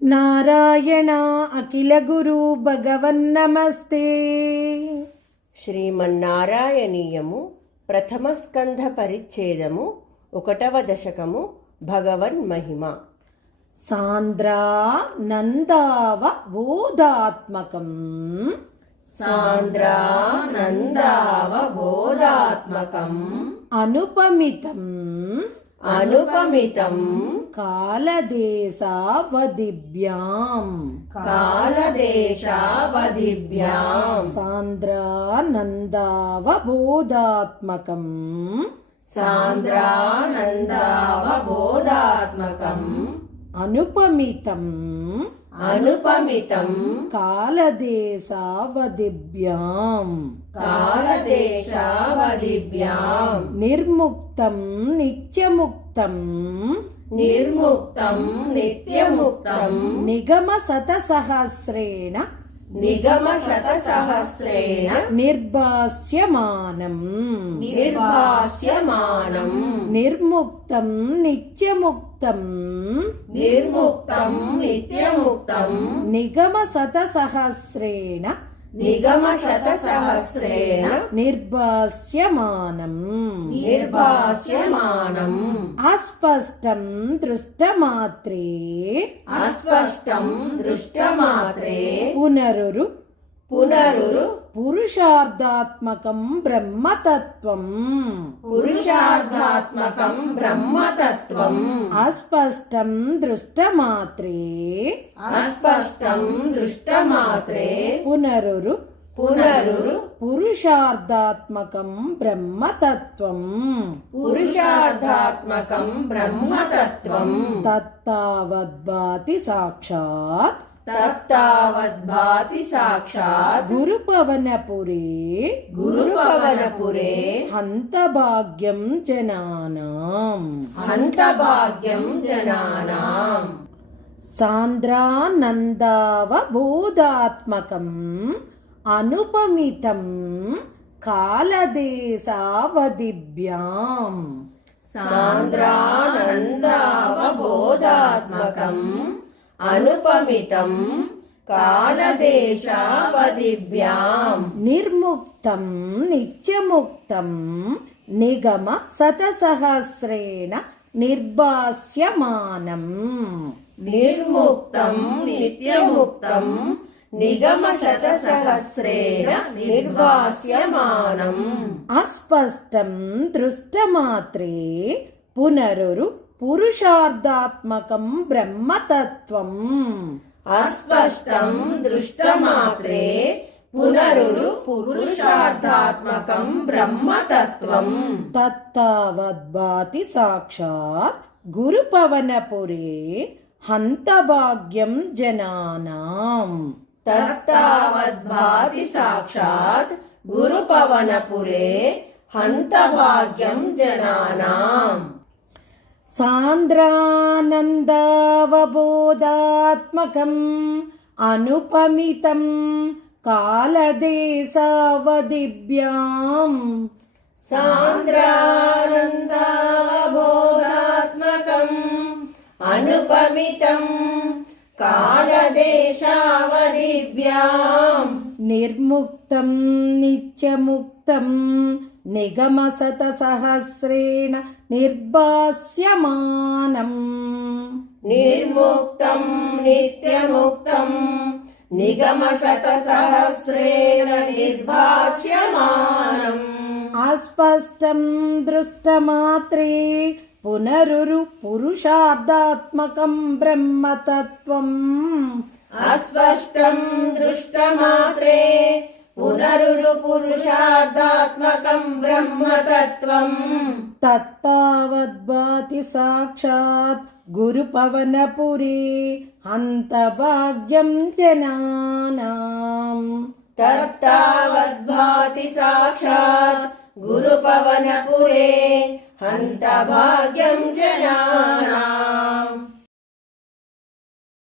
నారాయణ అఖిల గురు భగవన్నమస్తే. శ్రీమన్నారాయణీయము ప్రథమ స్కంధ పరిచ్ఛేదము 1వ దశకము భగవన్ మహిమ. సాంద్రానందావ బోధాత్మకం సాంద్రానందావబోధాత్మకం అనుపమితం అనుపమితం కాలదేశావధిభ్యాం కాలదేశావధిభ్యాం సాంద్రానందావబోధాత్మకం సాంద్రానందావబోధాత్మకం అనుపమితం అనుపమితం కాలదేశావధిభ్యాం కాలదేశావధిభ్యాం నిర్ముక్తం నిత్యముక్తం నిర్ముక్తం నిత్యముక్తం నిగమ శతసహస్రేణ నిగమశతసహస్రేణ నిర్భాస్యమానం నిర్భాస్యమానం నిర్ముక్తం నిత్యముక్తం నిర్ముక్తం నిత్యముక్తం నిగమ శతసహస్రేణ నిగమశతసహస్రేణ నిర్భాస్యమానం నిర్భాస్యమానం అస్పష్టం దృష్టమాత్రే అస్పష్టం దృష్టమాత్రే పునరురు పునరురు పురుషార్థాత్మకం బ్రహ్మతత్వం పురుషార్థాత్మకం బ్రహ్మతత్వం అస్పష్టం దృష్టమాత్రే అస్పష్టం దృష్టమాత్రే పునరురు పునరురు పురుషార్థాత్మకం బ్రహ్మతత్వం పురుషార్థాత్మకం బ్రహ్మతత్వం తత్తావద్భాతి సాక్షాత్ తత్తావద్భాతి సాక్షాత్ గురుపవనపురే గురుపవనపురే హంతభాగ్యం జనానాం హంతభాగ్యం జనానాం సాంద్రానందావబోధాత్మకం అనుపమితం కాలదేశావధిభ్యాం సాంద్రానందావబోధాత్మకం అనుపమితం కాలదేశావధిభ్యాం నిర్ముక్తం నిత్యముక్తం నిగమ శతసహస్రేణ నిర్భాస్యమానం నిర్ముక్తం నిత్యముక్తం నిగమశతసహస్రేణ నిర్భాస్యమానం అస్పష్టం దృష్టమాత్రే పునరురు పురుషార్థాత్మకం బ్రహ్మతత్వం అస్పష్టం దృష్టమాత్రే పునరురు పురుషార్థాత్మకం బ్రహ్మతత్వం తత్తావద్భాతి సాక్షాత్ గురుపవనపురే హంతభాగ్యం జనానాం తత్తావద్భాతి సాక్షాత్ గురుపవనపురే హంతభాగ్యం జనానాం సాంద్రానందావబోధాత్మకం అనుపమితం కాలదేశావధిభ్యాం సాంద్రానందావబోధాత్మకం అనుపమితం కాలదేశావధిభ్యాం నిర్ముక్తం నిత్యముక్తం నిగమ శతసహస్రేణ నిర్భాస్యమానం నిర్ముక్తం నిత్యముక్తం నిగమశతసహస్రేణ నిర్భాస్యమానం అస్పష్టం దృష్టమాత్రే పునరురు పురుషార్థాత్మకం బ్రహ్మతత్వం అస్పష్టం దృష్టమాత్రే పునరురు పురుషార్థాత్మకం బ్రహ్మతత్వం తత్తావద్భాతి సాక్షాత్ గురుపవనపురే హంతభాగ్యం జనానాం తత్తావద్భాతి సాక్షాత్ గురుపవనపురే హంతభాగ్యం జనానాం